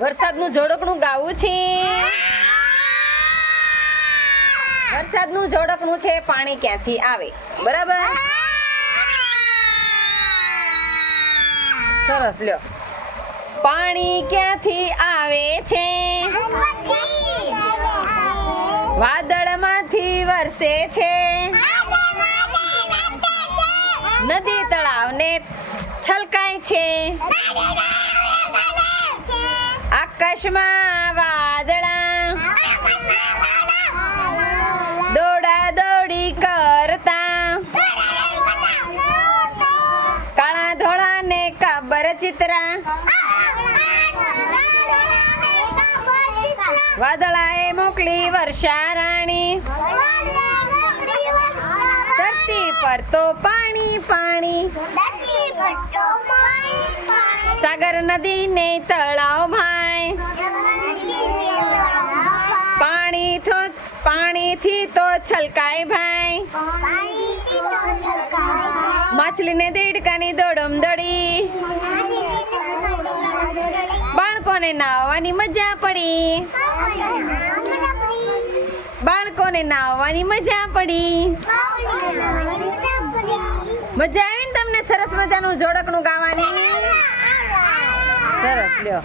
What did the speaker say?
વરસાદનું જોડકણું ગાવું છે. વરસાદનું જોડકણું છે પાણી ક્યાંથી આવે. બરાબર, સરસ. લ્યો, પાણી ક્યાંથી આવે છે? વાદળમાંથી વરસે છે. નદી તળાવને છલકાય છે. આકાશમાં વાદળા દોડા દોડી કરતા. કાળા ધોળા ને કાબર ચિત્રા. વાદળાએ મોકલી વર્ષા રાણી. ધરતી પર તો પાણી પાણી. સાગર નદી ને તળાવ ભાઈ. પાણીથી તો છલકાય ભાઈ. માછલીને દેડકાની દોડમ દોડી. બાળકોને નાહવાની મજા પડી. બાળકોને નાહવાની મજા પડી. મજા આવી ને તમને સરસ મજાનું જોડકણું ગાવાની? સરસ. લ્યો.